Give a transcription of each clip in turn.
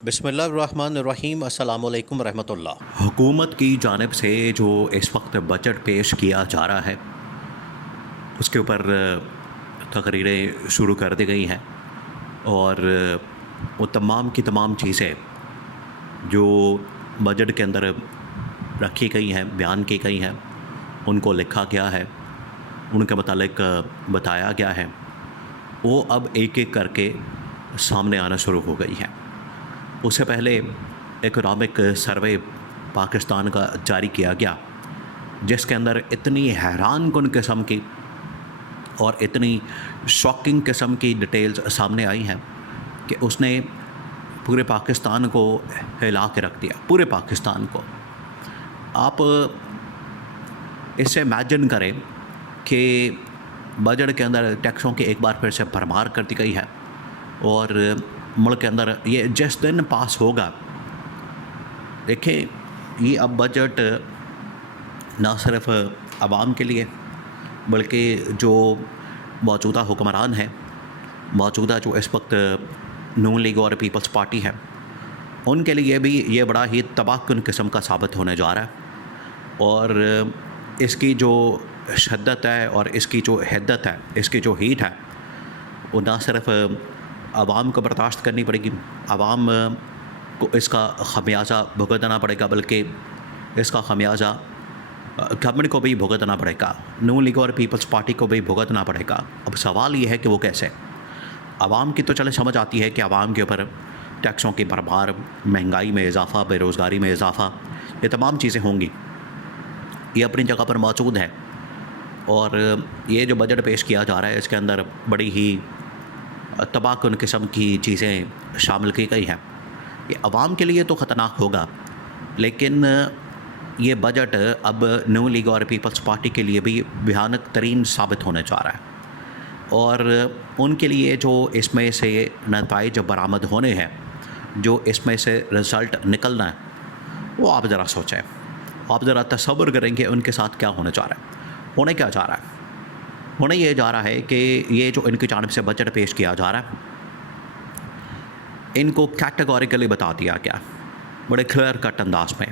बिस्मिल्लाहिर्रहमानिर्रहीम अस्सलाम वालेकुम रहमतुल्लाह। हुकूमत की जानिब से जो इस वक्त बजट पेश किया जा रहा है उसके ऊपर तकरीरें शुरू कर दी गई हैं और वो तमाम की तमाम चीज़ें जो बजट के अंदर रखी गई हैं, बयान की गई हैं, उनको लिखा गया है, उनके मुतालिक बताया गया है, वो अब एक एक करके सामने आना शुरू हो गई हैं। उससे पहले इकोनॉमिक सर्वे पाकिस्तान का जारी किया गया, जिसके अंदर इतनी हैरानकुन किस्म की और इतनी शॉकिंग किस्म की डिटेल्स सामने आई हैं कि उसने पूरे पाकिस्तान को हिला के रख दिया। पूरे पाकिस्तान को आप इससे इमेजिन करें कि बजट के अंदर टैक्सों की एक बार फिर से भरमार कर दी गई है और मुल्क के अंदर ये जिस दिन पास होगा, देखें ये अब बजट ना सिर्फ आवाम के लिए बल्कि जो मौजूदा हुक्मरान हैं, मौजूदा जो इस वक्त नून लीग और पीपल्स पार्टी है, उनके लिए भी ये बड़ा ही तबाहकुन किस्म का साबित होने जा रहा है। और इसकी जो शद्दत है और इसकी जो हिद्दत है, इसकी जो हीट है, वो ना सिर्फ आवाम को बर्दाश्त करनी पड़ेगी, आवाम को इसका ख़मियाज़ा भुगतना पड़ेगा, बल्कि इसका ख़मियाज़ा गवर्नमेंट को भी भुगतना पड़ेगा, नून लीग और पीपल्स पार्टी को भी भुगतना पड़ेगा। अब सवाल ये है कि वो कैसे। आवाम की तो चले समझ आती है कि आवाम के ऊपर टैक्सों की भरमार, महंगाई में इजाफ़ा, बेरोज़गारी में इजाफ़ा, ये तमाम चीज़ें होंगी, ये अपनी जगह पर मौजूद है। और ये जो बजट पेश किया जा रहा है, इसके अंदर बड़ी ही तबाहकुन किस्म की चीज़ें शामिल की गई हैं। ये आवाम के लिए तो ख़तरनाक होगा, लेकिन ये बजट अब नून लीग और पीपल्स पार्टी के लिए भी भयानक तरीन साबित होने जा रहा है। और उनके लिए जो इसमें से नताइज बरामद होने हैं, जो इसमें से रिज़ल्ट निकलना है, वो आप ज़रा सोचें, आप ज़रा तसव्वुर करेंगे उनके साथ क्या होने जा रहा है। होने क्या जा रहा है? होने ये जा रहा है कि ये जो इनकी जानिब से बजट पेश किया जा रहा है, इनको कैटेगोरिकली बता दिया गया बड़े क्लियर कट अंदाज में।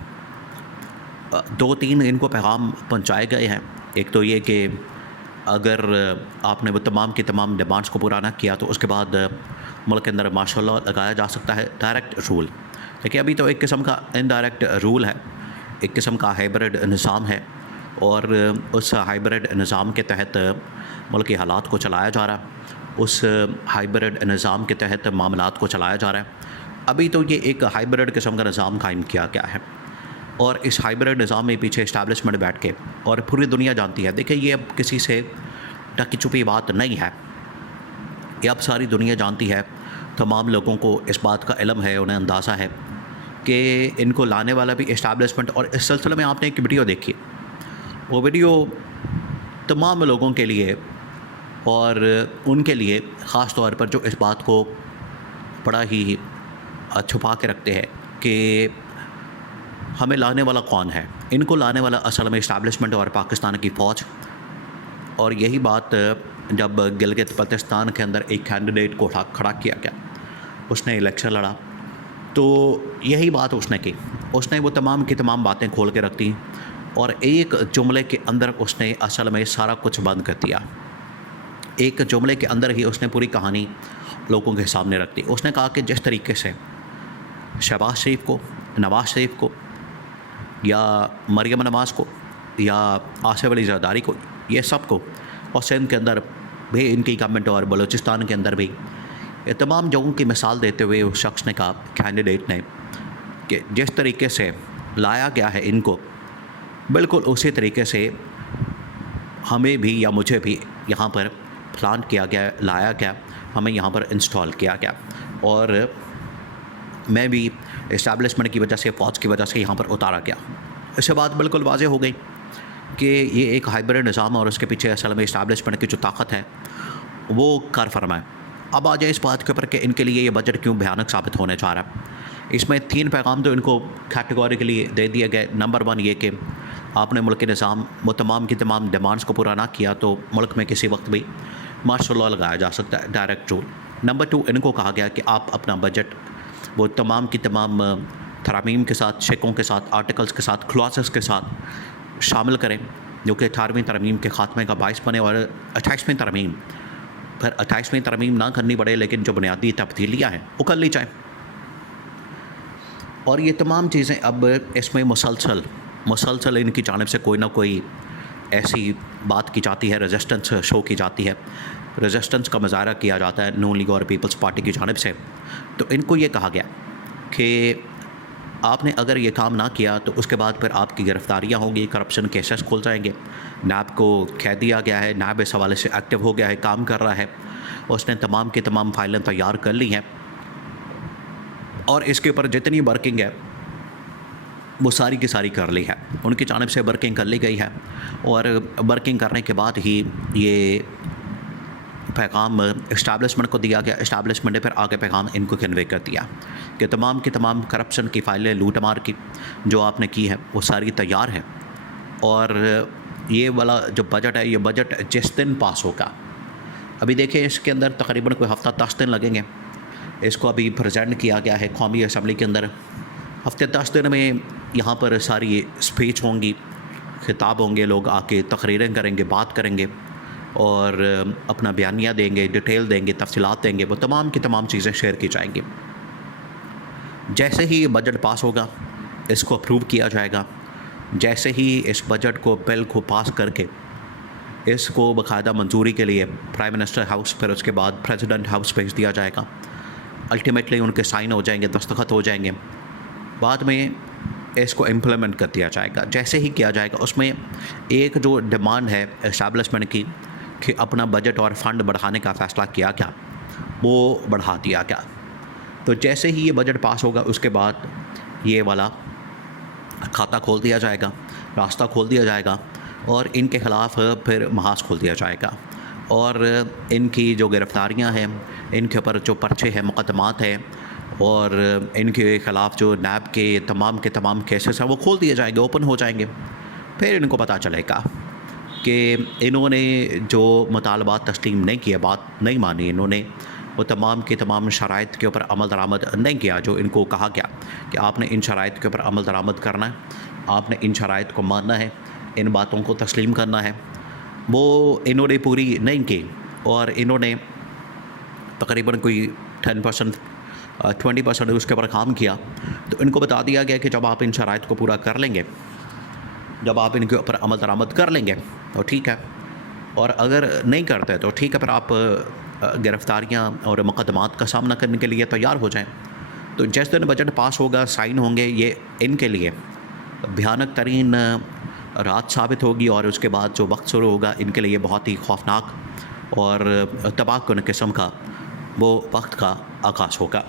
दो तीन इनको पैगाम पहुंचाए गए हैं। एक तो ये कि अगर आपने वो तमाम की तमाम डिमांड्स को पूरा ना किया तो उसके बाद मुल्क के अंदर मार्शल लॉ लगाया जा सकता है, डायरेक्ट रूल। देखिए, अभी तो एक किस्म का इनडायरेक्ट रूल है, एक किस्म का हाइब्रिड निज़ाम है, और उस हाइब्रिड निज़ाम के तहत मुल्क के हालात को चलाया जा रहा है, उस हाइब्रिड निज़ाम के तहत मामलात को चलाया जा रहा है। अभी तो ये एक हाइब्रिड किस्म का निज़ाम कायम किया गया है, और इस हाइब्रिड निज़ाम में पीछे इस्टेब्लिशमेंट बैठ के, और पूरी दुनिया जानती है। देखिए, ये अब किसी से ढकी छुपी बात नहीं है, ये अब सारी दुनिया जानती है। तमाम लोगों को इस बात का इल्म है, उन्हें अंदाज़ा है कि इनको लाने वाला भी इस्टेब्लिशमेंट। और इस सिलसिले में आपने एक वीडियो देखी, वो वीडियो तमाम लोगों के लिए और उनके लिए ख़ास तौर पर जो इस बात को बड़ा ही छुपा के रखते हैं कि हमें लाने वाला कौन है। इनको लाने वाला असल में इस्टेब्लिशमेंट और पाकिस्तान की फ़ौज। और यही बात जब गिलगित बल्तिस्तान के अंदर एक कैंडिडेट को खड़ा किया गया, उसने इलेक्शन लड़ा, तो यही बात उसने की। उसने वो तमाम की तमाम बातें खोल के रख दी और एक जुमले के अंदर उसने असल में सारा कुछ बंद कर दिया। एक जुमले के अंदर ही उसने पूरी कहानी लोगों के सामने रख दी। उसने कहा कि जिस तरीके से शहबाज शरीफ को, नवाज़ शरीफ को, या मरियम नवाज़ को, या आसिफ अली ज़रदारी को, ये सब को, और सिंध के अंदर भी इनकी गवर्नमेंट और बलूचिस्तान के अंदर भी, ये तमाम जगहों की मिसाल देते हुए उस शख्स ने कहा, कैंडिडेट ने, कि जिस तरीके से लाया गया है इनको, बिल्कुल उसी तरीके से हमें भी या मुझे भी यहाँ पर प्लांट किया गया, लाया गया, हमें यहाँ पर इंस्टॉल किया गया, और मैं भी इस्टेब्लिशमेंट की वजह से, फ़ौज की वजह से यहाँ पर उतारा गया। इससे बात बिल्कुल वाज़ेह हो गई कि ये एक हाइब्रिड निज़ाम और उसके पीछे असल में इस्टेब्लिशमेंट की जो ताकत है वो कार फरमाए। अब आ जाए इस बात के ऊपर कि इनके लिए ये बजट क्यों भयानक साबित होने जा रहा है। इसमें तीन पैगाम तो इनको कैटेगोरिकली दे दिए गए। नंबर 1 ये कि आपने मुल्क के निज़ाम वो तमाम की तमाम डिमांड्स को पूरा ना किया तो मुल्क में किसी वक्त भी मार्शल लॉ लगाया जा सकता है, डायरेक्ट रूल। नंबर 2, इनको कहा गया कि आप अपना बजट वो तमाम की तमाम तरामीम के साथ, शेकों के साथ, आर्टिकल्स के साथ, क्लॉसेस के साथ शामिल करें जो कि 18वीं तरमीम के ख़ात्मे का बायस बने, और 28वीं तरमीम, फिर 28वीं तरमीम ना करनी पड़े लेकिन जो बुनियादी तब्दीलियाँ हैं वो कर ली जाएँ। और ये तमाम चीज़ें अब इसमें मुसलसल इनकी जानिब से कोई ना कोई ऐसी बात की जाती है, रेजिस्टेंस शो की जाती है, रेजिस्टेंस का मुजाहरा किया जाता है नून लीग और पीपल्स पार्टी की जानिब से। तो इनको ये कहा गया कि आपने अगर ये काम ना किया तो उसके बाद फिर आपकी गिरफ्तारियाँ होंगी, करप्शन केसेस खुल जाएंगे। नैब को कह दिया गया है, नैब इस हवाले से एक्टिव हो गया है, काम कर रहा है, उसने तमाम की तमाम फाइलें तैयार कर ली हैं और इसके ऊपर जितनी वर्किंग है वो सारी की सारी कर ली है, उनकी जानिब से वर्किंग कर ली गई है। और वर्किंग करने के बाद ही ये पैगाम इस्टेब्लिशमेंट को दिया गया। इस्टेब्लिशमेंट ने फिर आगे पैगाम इनको कन्वे कर दिया कि तमाम की तमाम करप्शन की फ़ाइलें, लूट मार की जो आपने की है वो सारी तैयार है। और ये वाला जो बजट है, ये बजट जिस दिन पास होगा, अभी देखिए इसके अंदर तकरीबन कोई हफ़्ता 10 दिन लगेंगे। इसको अभी प्रेजेंट किया गया है कौमी असम्बली के अंदर। हफ्ते 10 दिन में यहाँ पर सारी स्पीच होंगी, खिताब होंगे, लोग आके तकरीरें करेंगे, बात करेंगे और अपना बयानिया देंगे, डिटेल देंगे, तफसीलात देंगे, वो तमाम की तमाम चीज़ें शेयर की जाएंगी। जैसे ही ये बजट पास होगा इसको अप्रूव किया जाएगा। जैसे ही इस बजट को, बिल को पास करके इसको बाकायदा मंजूरी के लिए प्राइम मिनिस्टर हाउस, फिर उसके बाद प्रेसिडेंट हाउस भेज दिया जाएगा। अल्टीमेटली उनके साइन हो जाएंगे, दस्तखत हो जाएंगे, बाद में इसको इम्प्लीमेंट कर दिया जाएगा। जैसे ही किया जाएगा उसमें एक जो डिमांड है इस्टेब्लिशमेंट की कि अपना बजट और फ़ंड बढ़ाने का फ़ैसला किया गया, वो बढ़ा दिया गया। तो जैसे ही ये बजट पास होगा उसके बाद ये वाला खाता खोल दिया जाएगा, रास्ता खोल दिया जाएगा और इनके ख़िलाफ़ फिर महाज खोल दिया जाएगा। और इनकी जो गिरफ़्तारियाँ हैं, इनके ऊपर जो पर्चे हैं, मुकदमात हैं और इनके ख़िलाफ़ जो नैब के तमाम केसेस हैं वो खोल दिए जाएंगे, ओपन हो जाएंगे। फिर इनको पता चलेगा कि इन्होंने जो मुतालबात तस्लीम नहीं किया, बात नहीं मानी, इन्होंने वो तमाम के तमाम शराइत के ऊपर अमल दरामद नहीं किया जो इनको कहा गया कि आपने इन शराइत के ऊपर अमल दरामद करना है, आपने इन शराइत को मानना है, इन बातों को तस्लीम करना है, वो इन्होंने पूरी नहीं की। और इन्होंने तकरीबन कोई 10% 20% उसके ऊपर काम किया। तो इनको बता दिया गया कि जब आप इन शराइत को पूरा कर लेंगे, जब आप इनके ऊपर अमल दरामद कर लेंगे तो ठीक है, और अगर नहीं करते तो ठीक है, फिर आप गिरफ़्तारियाँ और मुकदमात का सामना करने के लिए तैयार हो जाएं। तो जिस दिन बजट पास होगा, साइन होंगे, ये इनके लिए भयानक तरीन रात साबित होगी और उसके बाद जो वक्त शुरू होगा इनके लिए बहुत ही खौफनाक और तबाहकुन किस्म का वो वक्त का आगाज़ होगा।